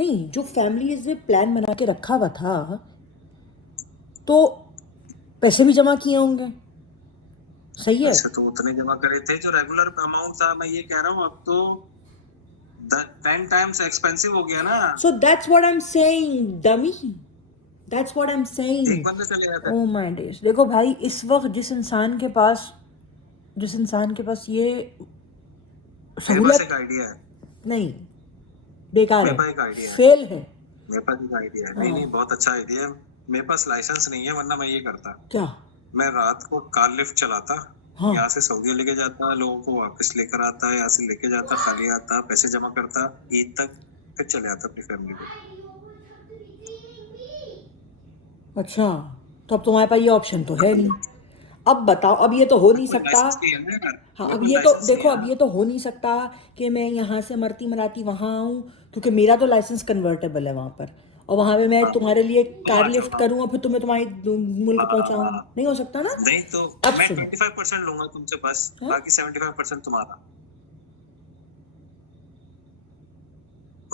नहीं, जो फैमिलीज ने प्लान बना के रखा हुआ था तो पैसे भी जमा किए होंगे, सही है। पैसे तो उतने जमा करे थे जो रेगुलर अमाउंट था। मैं ये कह रहा हूँ अब तो 10 टाइम्स एक्सपेंसिव हो गया ना। So that's what I am saying dummy, that's what I am एक सेइंग। बंदे से लिया था। ओ माय डेज, देखो भाई, इस वक्त जिस इंसान के पास ये मेरे पास एक सहूलत आइडिया है। नहीं, बेकार मेरे है, पास एक आइडिया है। फेल है। मेरे पास एक आइडिया है। नहीं हाँ, नहीं, बहुत अच्छा आइडिया है। मेरे पास लाइसेंस नहीं है, वरना मैं ये करता। क्या? मैं रात को कार लिफ्ट चलाता। हाँ, यहाँ से सऊदी लेके जाता, लोगों को वापस लेकर आता, यहाँ से लेके जाता, खाली आता, पैसे जमा करता ईद तक, फिर चले आता अपनी फैमिली को। अच्छा, तो अब तुम्हारे पास ये ऑप्शन तो है नहीं। अब बताओ, अब ये तो हो नहीं कोई सकता। लाइसेंस नहीं है ना यार। हाँ, मेरे अब को ये तो लाइसेंस नहीं देखो, है अब ना। ये तो हो नहीं सकता कि मैं यहाँ से मरती मराती वहाँ आऊँ, क्योंकि मेरा तो लाइसेंस कन्वर्टेबल है वहाँ पर, और वहाँ पे मैं हाँ, तुम्हारे लिए तुम कार आ लिफ्ट जाओ। करूँ और फिर तुम्हें तुम्हारी मुल्क पहुँचाऊँ, हाँ, नहीं हो सकता ना। नहीं तो अब मैं सुनो। 25% लूंगा तुमसे बस, हाँ, बाकी 75% तुम्हारा।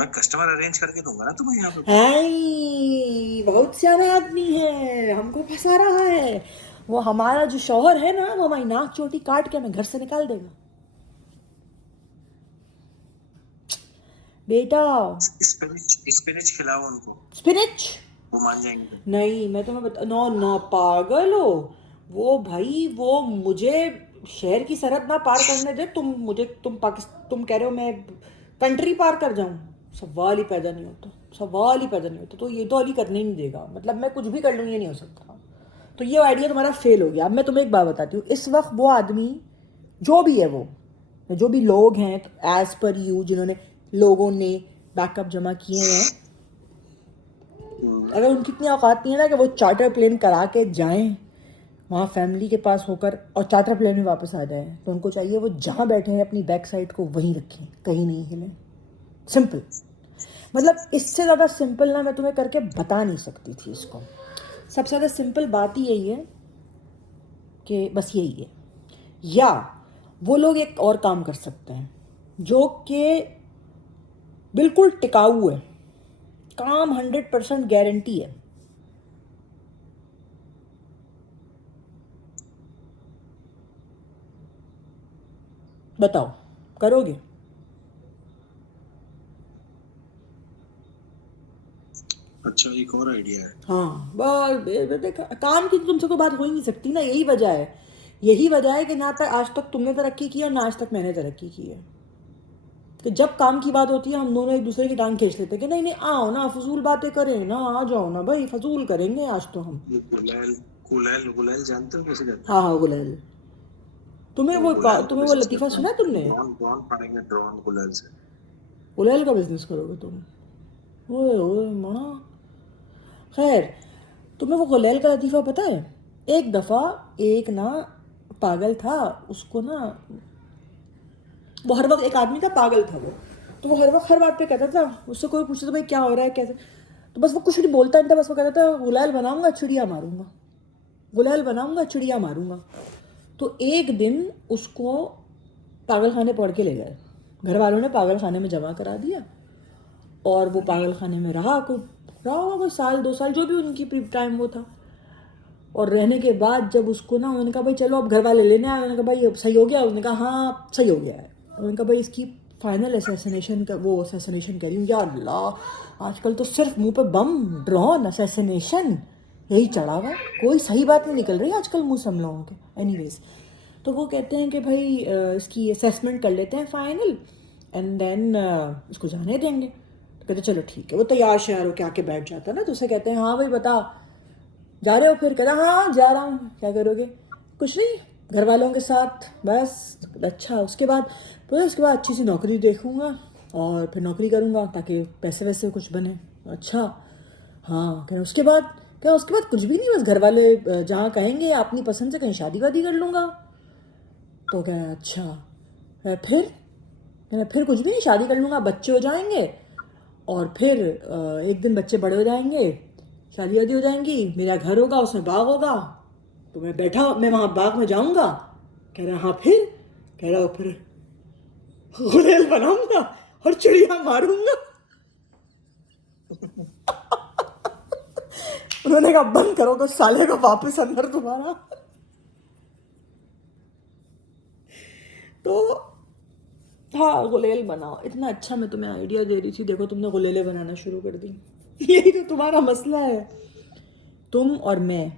मैं कस्टमर अरेंज करके दूंगा ना तुम्हें यहाँ पे बस। हाय, बहुत सियाना आदमी है, हमको फंसा रहा है। वो हमारा जो शौहर है ना, वो हमारी नाक चोटी काट के हमें घर से निकाल देगा बेटा। स्पिरिच स्पिरिच खिलाओ उनको, स्पिरिच? वो मान जाएंगे। नहीं, मैं तुम्हें बता, नो नो, पागल हो। वो भाई, वो मुझे शहर की सरहद ना पार करने दे। तुम कह रहे हो मैं कंट्री पार कर जाऊं? सवाल ही पैदा नहीं होता, सवाल ही पैदा नहीं होता। तो ये तो अली करने ही नहीं देगा, मतलब मैं कुछ भी कर लूँ, ये नहीं हो सकता। तो ये आइडिया तुम्हारा फेल हो गया। अब मैं तुम्हें एक बात बताती हूँ, इस वक्त वो आदमी जो भी है, वो जो भी लोग हैं, एज पर यू, जिन्होंने लोगों ने बैकअप जमा किए हुए हैं, अगर उनकी इतनी औकात नहीं है ना कि वो चार्टर प्लेन करा के जाएं वहाँ फैमिली के पास होकर और चार्टर प्लेन में वापस आ जाएं, तो उनको चाहिए वो जहाँ बैठे हैं अपनी बैक साइड को वहीं रखें, कहीं नहीं हिलें। सिंपल। मतलब इससे ज़्यादा सिंपल ना मैं तुम्हें करके बता नहीं सकती थी इसको। सबसे ज़्यादा सिंपल बात ही यही है कि बस यही है। या वो लोग एक और काम कर सकते हैं जो कि बिल्कुल टिकाऊ है, काम 100% गारंटी है। बताओ, करोगे? अच्छा, एक और आइडिया है। हाँ, बस देखा, काम की तो तुमसे कोई बात हो ही नहीं सकती ना, यही वजह है। यही वजह है कि ना तक आज तक तुमने तरक्की की और ना आज तक मैंने तरक्की की है। कि जब काम की बात होती है हम दोनों एक दूसरे की टांग खींच लेते हैं कि नहीं नहीं, आओ ना, फजूल बातें करें ना, आ जाओ ना भाई, फजूल करेंगे आज तो हम। ये गुलैल, गुलैल गुलैल जानते हो कैसे करते हाँ हैं? हाँ, गुलैल। तो गुलैल का तुम्हें वो बिजनेस लतीफ़ा करते सुना है हैं, तुमने? ड्रोन ड्रोन पड़ेंगे, ड्रोन गुलैल से। गुलैल का बिजनेस करोगे तुम? ओए ओए माँ। खैर, तुम्हें वो गुलैल का लतीफ़ा पता है? एक दफ़ा एक ना पागल था, उसको ना, वो हर वक्त, एक आदमी था पागल था वो, तो वो हर वक्त हर बात पे कहता था, उससे कोई पूछता था भाई क्या हो रहा है कैसे, तो बस वो कुछ नहीं बोलता नहीं था, बस वो कहता था गुलाल बनाऊंगा चिड़िया मारूंगा, गुलाल बनाऊंगा चिड़िया मारूंगा। तो एक दिन उसको पागल खाने पकड़ के ले गए, घर वालों ने पागल खाने में जमा करा दिया, और वो पागल खाने में रहा होगा कोई साल 2 साल, जो भी उनकी टाइम वो था। और रहने के बाद जब उसको ना, उन्होंने कहा भाई चलो अब घर वाले लेने आए, उन्होंने कहा भाई सही हो गया, उन्होंने कहा हाँ सही हो गया है। उन्होंने कहा भाई इसकी फाइनल असैसिनेशन का, वो असैसिनेशन कह रही हूँ, या अल्लाह, आजकल तो सिर्फ मुंह पे बम, ड्रोन, असैसिनेशन, यही चढ़ा हुआ है, कोई सही बात नहीं निकल रही आजकल मुंह से हम लोगों के। एनीवेज, तो वो कहते हैं कि भाई इसकी असेसमेंट कर लेते हैं फाइनल, एंड देन इसको जाने देंगे। तो कहते चलो ठीक है। वो तैयार श्यार होके आके बैठ जाता है ना, तो उसे कहते हैं हाँ भाई बता, जा रहे हो? फिर कहता हाँ जा रहा हूँ। क्या करोगे? कुछ नहीं, घर वालों के साथ बस। अच्छा, उसके बाद तो उसके बाद अच्छी सी नौकरी देखूँगा और फिर नौकरी करूँगा ताकि पैसे वैसे कुछ बने। अच्छा, हाँ। कह उसके बाद कुछ भी नहीं, बस घर वाले जहाँ कहेंगे अपनी पसंद से कहीं शादी वादी कर लूँगा। तो कह अच्छा, फिर कुछ भी नहीं, शादी कर लूँगा, बच्चे हो जाएंगे, और फिर एक दिन बच्चे बड़े हो जाएंगे, शादी वादी हो जाएंगी, मेरा घर होगा, उसमें बाग होगा, तो मैं वहाँ बाग में जाऊँगा। कह रहा हाँ, फिर? कह रहा फिर गुलेल बनाऊंगा और चिड़िया मारूंगा। उन्होंने कहा बंद करो तो साले का वापस अंदर तुम्हारा। तो हाँ, गुलेल बनाओ। इतना अच्छा मैं तुम्हें आइडिया दे रही थी, देखो तुमने गुलेले बनाना शुरू कर दी। यही तो तुम्हारा मसला है। तुम और मैं